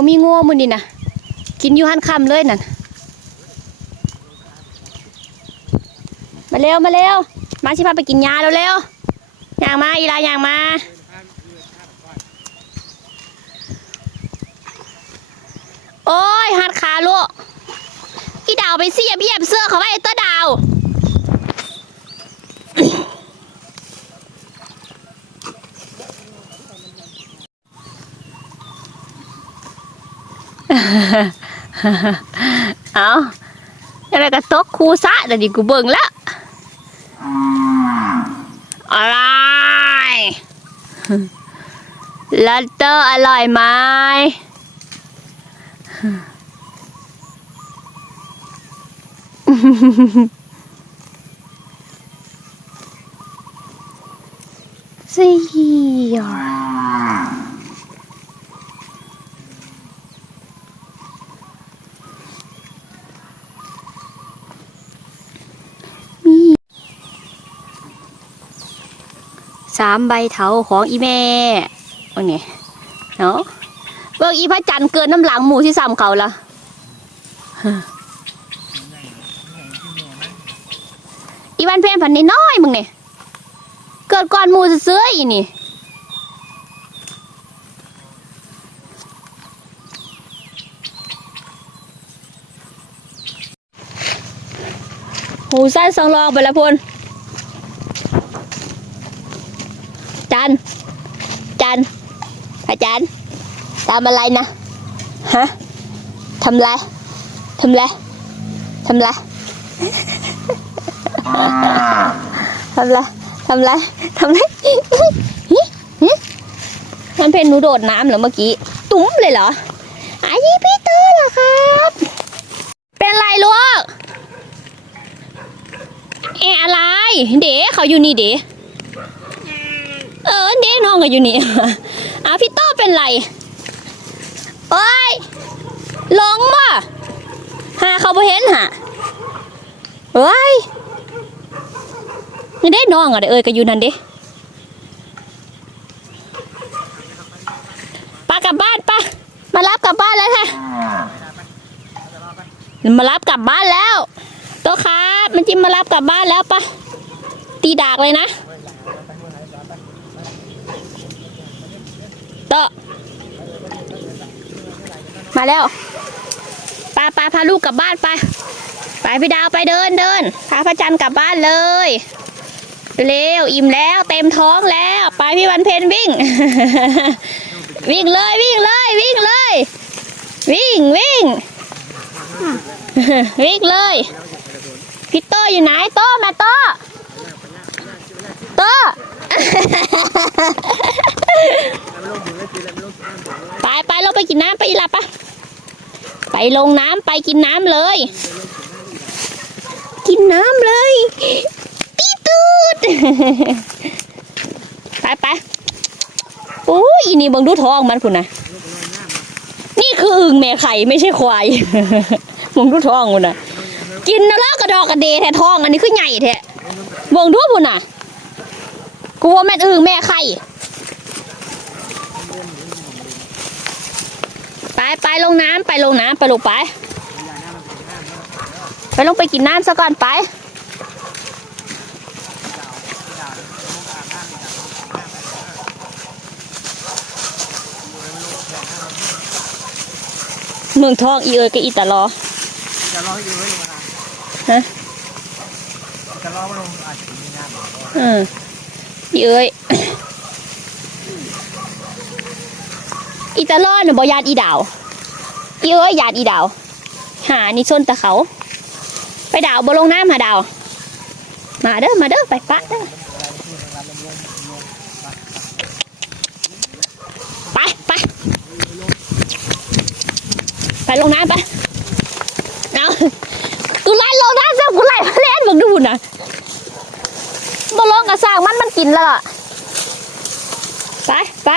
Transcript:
บ่มีงัวมื้อนี้น่ะกินอยู่หันค่ำเลยนั่นมาเร็วมาเร็วมาสิพาไปกินยาเร็วๆย่างมาอีลาย่างมาโอ้ยหัดขาลูกอีดาวไปเสียบเยียบเสื้อเขาไว้ตัวดาว เอาอะไรก็ตกคูซะแต่ดิกูเบิ่งแล้วอะไรลัตเตอร์อร่อยไหมสี่มี สามใบเถาของอีแม่โอ้นี่ยเนาะเบิกอีพระจันทร์เกินน้ำหลังหมูที่ซ้ำเขาละอีวันเพนผันน้อยมึงเนี่ยเกิดก่อนหมูจะเสื้ออีนี่หูสั้นสองรองไปละพล จัน จัน อาจารย์ทำอะไรนะ ฮะทำไรทำไรทำไรทำไรทำไรทำไรฮิฮิมันเป็นหนูโดดน้ำเหรอเมื่อกี้ ตุ้มเลยเหรออายีพี่เตอร์เหรอครับ เป็นไรลูกเอะอะไร เด๋เขาอยู่นี่เด๋เออเด๋ น้องก็อยู่นี่ อ้าวพี่โต้เป็นไรโอ้ยหลงบ่หาเขาบ่เห็นหะเฮ้ยนี่เด้น้องอะเด้เอ้ยก็อยู่นั่นเด้ป้ากลับบ้านป้ามารับกลับบ้านแล้วค่ะมารับกลับบ้านแล้ว โตครับมันจิมมารับกลับบ้านแล้วปะตีดากเลยนะ โตะมาแล้วปาปาพาลูกกลับบ้านไปไปพี่ดาวไปเดินเดินพาพระจันทร์กลับบ้านเลยเร็วอิ่มแล้วเต็มท้องแล้ว ไปพี่วันเพนวิ่ง วิ่งเลยวิ่งเลยวิ่งเลย วิ่งวิ่ง วิ่งเลย พี่โตอยู่ไหนโตมาโต ไป ไปกินน้ำไปอีหลับปะไปลงน้ำไปกินน้ำเลย กินน้ำเลยปีตูดไปไปโอ้ยอีนี่เบังดูท้องมันคุณนะนี่คืออึ่งแม่ไข่ไม่ใช่ควายมึงดูท้องคุณนะกินแล้วกระดอกกระเดแท้ท้องอันนี้คือใหญ่แท้เบ่งดูพุ่นน่ะกูว่าแม่อึ่งแม่ไข่ ไปไปลงน้ำไปลงน้ำไปลงไป ไปลงไปกินน้ำซะก่อนไปเมืองทองอีเอยกับอีตาลอจะรอให้ดูไว้อยู่นะฮะจะรอมาลงอาจจะมีงานเอออีเอ้ย อีตาล่อน่ะบอยานอีดาว อีเอ้ยยานอีดาว หานี่ชนตะเขา ไปดาวบ่ลงน้ำหาดาว มาเด้อ มาเด้อ ไปปะเด้อ ไปไป ไปลงน้ำไป เอากูไล่ลงน้ำซะกูไล่มาเล่นมึงดูนะบ่ลงกับสร้างมันมันกินแล้วล่ะ ไปไป